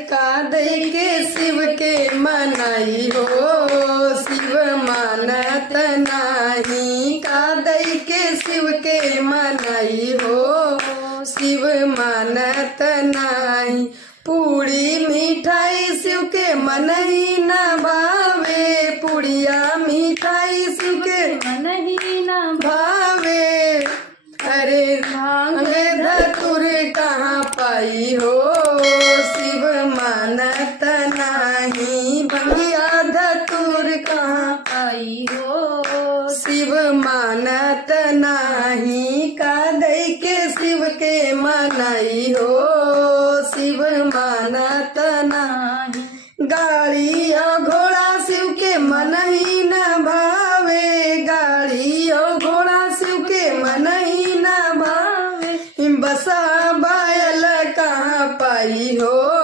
का दई के शिव के मनाई हो, शिव मानत नाही। का दई के शिव के मनाई हो, शिव मानत नाही। पूड़ी मिठाई शिव के मनही न भावे, पुड़िया मिठाई शिव के मनही न भावे। अरे भांग धतुर कहाँ पाई हो, शिव मानत नाही। भंगिया धतुर कहाँ आई हो, शिव मानत नाही। का दई के शिव के मनाई हो, शिव मानत नाही। गाड़ी और घोड़ा शिव के मनही न भावे, गाड़ी और घोड़ा शिव के मनही न भावे। बसा बायल कहाँ पाई हो,